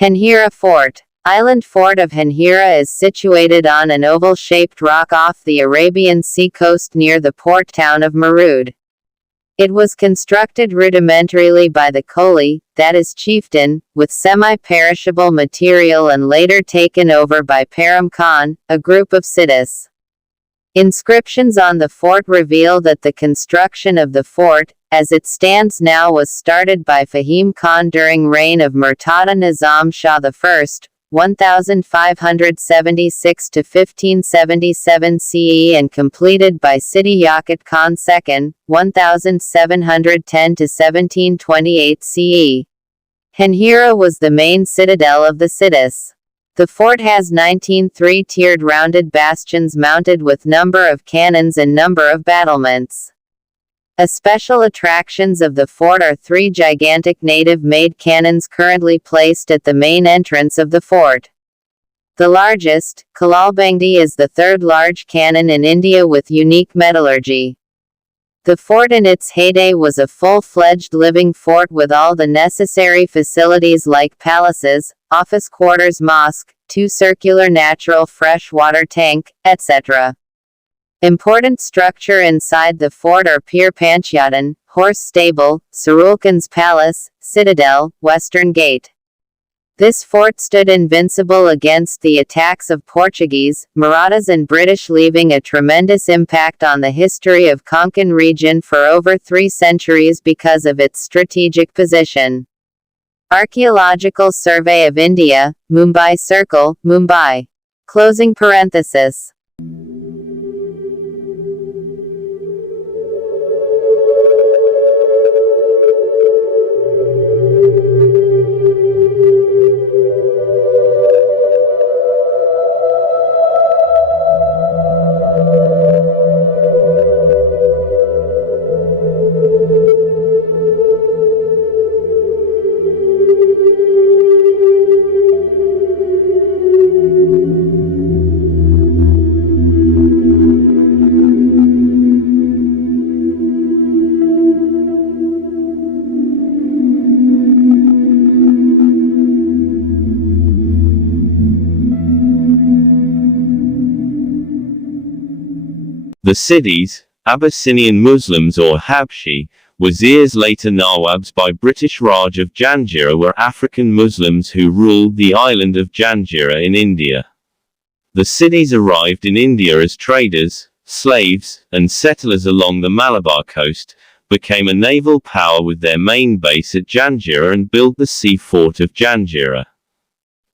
Janjira Fort. Island fort of Janjira is situated on an oval-shaped rock off the Arabian Sea coast near the port town of Murud. It was constructed rudimentarily by the Koli, that is chieftain, with semi-perishable material and later taken over by Param Khan, a group of Sidis. Inscriptions on the fort reveal that the construction of the fort, as it stands now, was started by Fahim Khan during reign of Murtada Nizam Shah I, 1576 to 1577 CE, and completed by Sidi Yakut Khan II, 1710 to 1728 CE. Janjira was the main citadel of the Sidis. The fort has 19 three-tiered rounded bastions mounted with number of cannons and number of battlements. Special attractions of the fort are 3 gigantic native-made cannons currently placed at the main entrance of the fort. The largest, Khalasl Bhangdi, is the 3rd large cannon in India with unique metallurgy. The fort in its heyday was a full-fledged living fort with all the necessary facilities like palaces, office quarters, mosque, 2 circular natural freshwater tank, etc. Important structure inside the fort are Pir Panchayatan, horse stable, Surul Khan's palace, citadel, western gate. This fort stood invincible against the attacks of Portuguese, Marathas and British, leaving a tremendous impact on the history of Konkan region for over 3 centuries because of its strategic position. Archaeological Survey of India, Mumbai Circle, Mumbai. Closing parenthesis. The Sidis, Abyssinian Muslims or Habshi, Wazirs, later Nawabs by British Raj of Janjira, were African Muslims who ruled the island of Janjira in India. The Sidis arrived in India as traders, slaves, and settlers along the Malabar coast, became a naval power with their main base at Janjira, and built the sea fort of Janjira.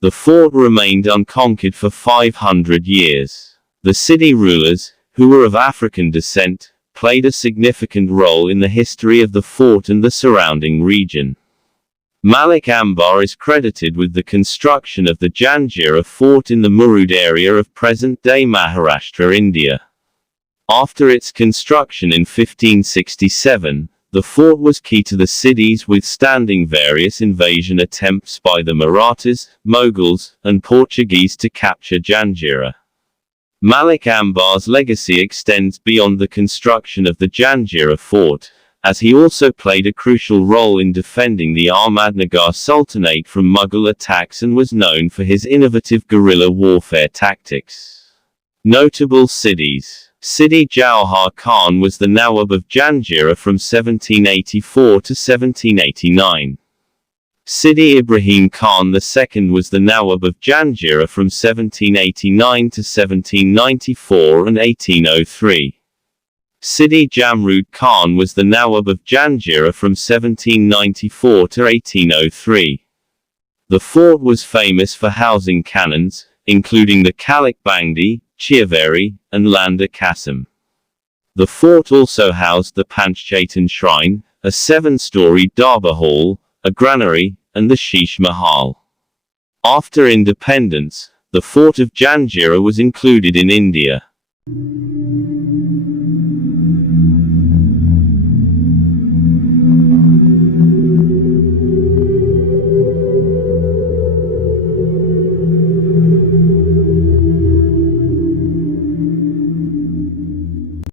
The fort remained unconquered for 500 years. The Sidi rulers, who were of African descent, played a significant role in the history of the fort and the surrounding region. Malik Ambar is credited with the construction of the Janjira fort in the Murud area of present-day Maharashtra, India. After its construction in 1567, the fort was key to the Sidis, withstanding various invasion attempts by the Marathas, Mughals, and Portuguese to capture Janjira. Malik Ambar's legacy extends beyond the construction of the Janjira fort, as he also played a crucial role in defending the Ahmadnagar Sultanate from Mughal attacks and was known for his innovative guerrilla warfare tactics. Notable Sidis. Sidi Jauhar Khan was the Nawab of Janjira from 1784 to 1789. Sidi Ibrahim Khan II was the Nawab of Janjira from 1789 to 1794 and 1803. Sidi Jamrud Khan was the Nawab of Janjira from 1794 to 1803. The fort was famous for housing cannons, including the Khalasl Bhangdi, Chiaveri, and Landa Kasam. The fort also housed the Panchayatan Shrine, a 7-story Darbar Hall, a granary, and the Sheesh Mahal. After independence, the fort of Janjira was included in India.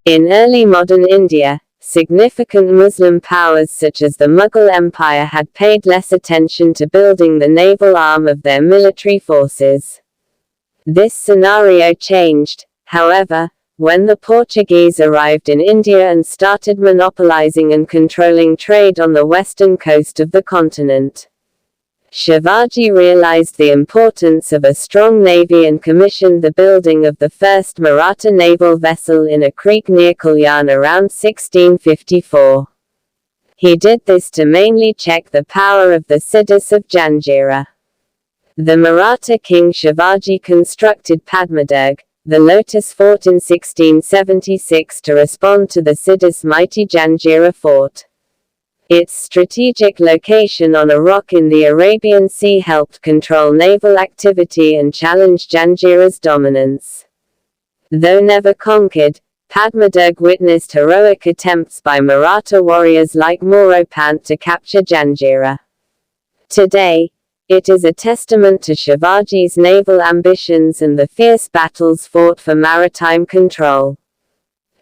In early modern India, significant Muslim powers such as the Mughal Empire had paid less attention to building the naval arm of their military forces. This scenario changed, however, when the Portuguese arrived in India and started monopolizing and controlling trade on the western coast of the continent. Shivaji realized the importance of a strong navy and commissioned the building of the first Maratha naval vessel in a creek near Kalyan around 1654. He did this to mainly check the power of the Siddhis of Janjira. The Maratha king Shivaji constructed Padmadurg, the Lotus Fort in 1676 to respond to the Siddhis' mighty Janjira Fort. Its strategic location on a rock in the Arabian Sea helped control naval activity and challenge Janjira's dominance. Though never conquered, Padmadurg witnessed heroic attempts by Maratha warriors like Mauropant to capture Janjira. Today, it is a testament to Shivaji's naval ambitions and the fierce battles fought for maritime control.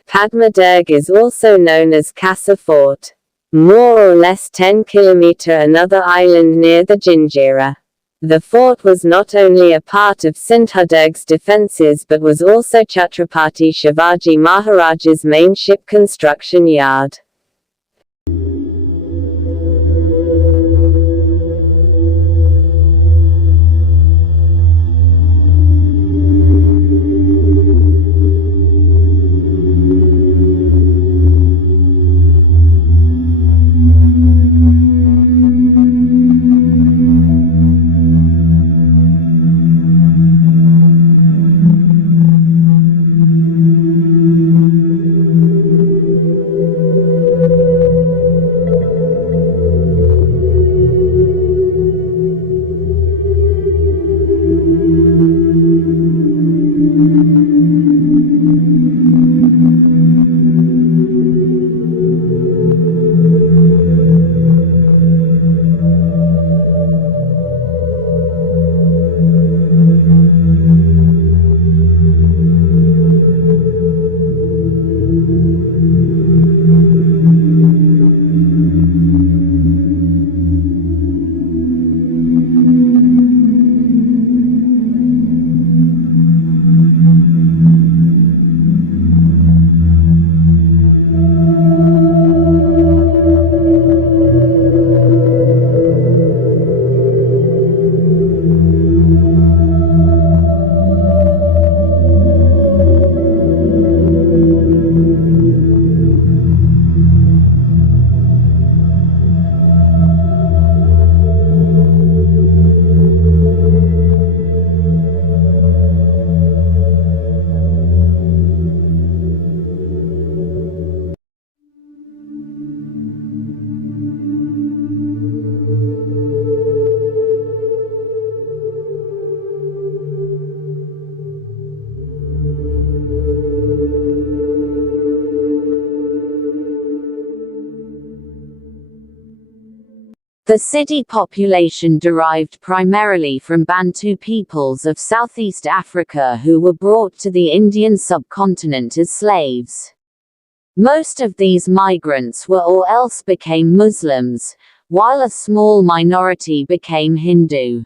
Padmadurg is also known as Kasa Fort. More or less 10 km another island near the Janjira. The fort was not only a part of Sindhudurg's defences but was also Chhatrapati Shivaji Maharaja's main ship construction yard. The Sidi population derived primarily from Bantu peoples of Southeast Africa who were brought to the Indian subcontinent as slaves. Most of these migrants were or else became Muslims, while a small minority became Hindu.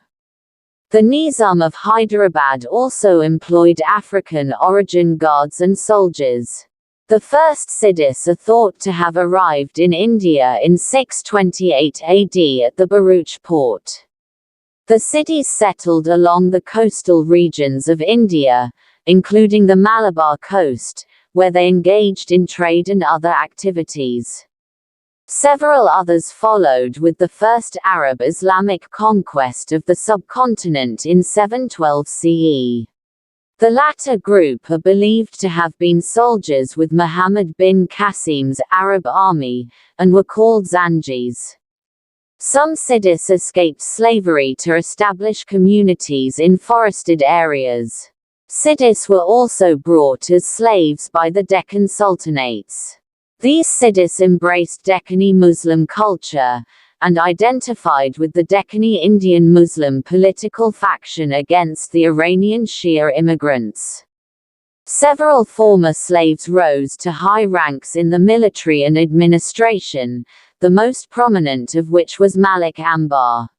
The Nizam of Hyderabad also employed African-origin guards and soldiers. The first Siddhis are thought to have arrived in India in 628 AD at the Bharuch port. The Siddhis settled along the coastal regions of India, including the Malabar coast, where they engaged in trade and other activities. Several others followed with the first Arab Islamic conquest of the subcontinent in 712 CE. The latter group are believed to have been soldiers with Muhammad bin Qasim's Arab army, and were called Zanjis. Some Siddhis escaped slavery to establish communities in forested areas. Siddhis were also brought as slaves by the Deccan Sultanates. These Siddhis embraced Deccani Muslim culture, and identified with the Deccani Indian Muslim political faction against the Iranian Shia immigrants. Several former slaves rose to high ranks in the military and administration, the most prominent of which was Malik Ambar.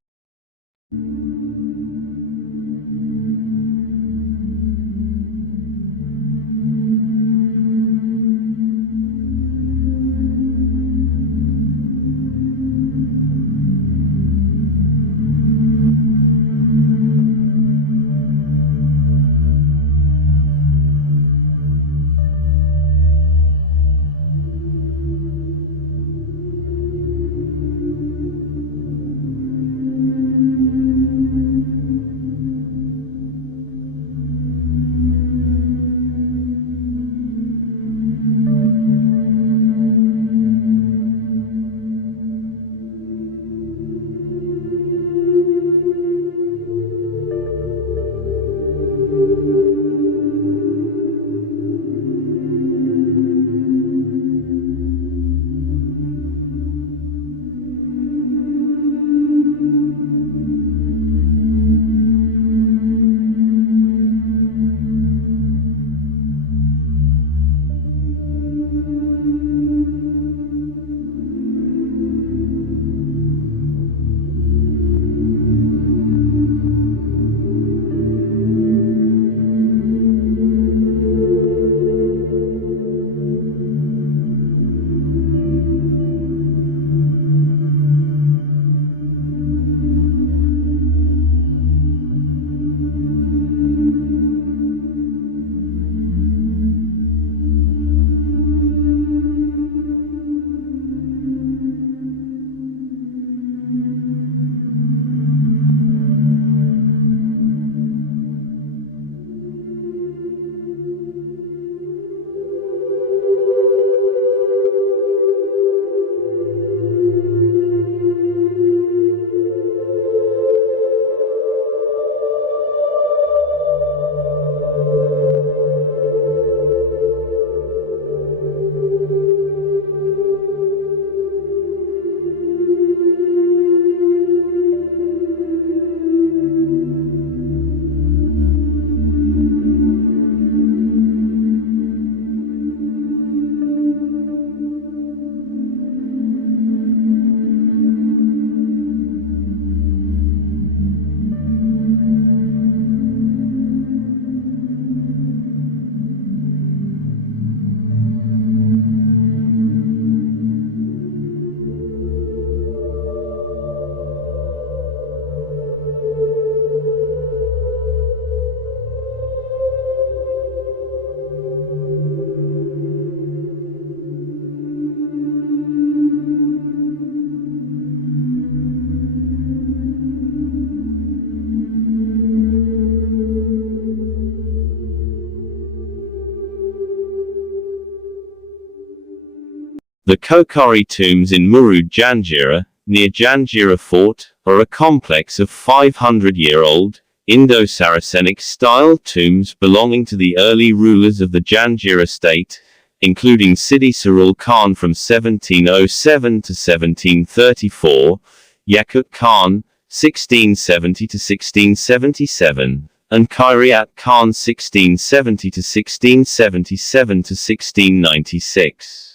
The Kokari Tombs in Murud-Janjira, near Janjira Fort, are a complex of 500-year-old, Indo-Saracenic style tombs belonging to the early rulers of the Janjira State, including Sidi Surul Khan from 1707 to 1734, Yakut Khan, 1670 to 1677, and Khairiyat Khan 1670 to 1677 to 1696.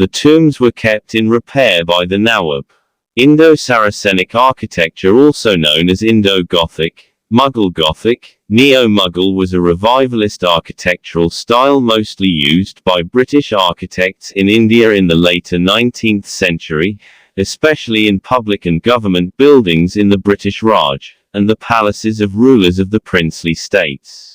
The tombs were kept in repair by the Nawab. Indo-Saracenic architecture, also known as Indo-Gothic, Mughal Gothic, Neo-Mughal, was a revivalist architectural style mostly used by British architects in India in the later 19th century, especially in public and government buildings in the British Raj, and the palaces of rulers of the princely states.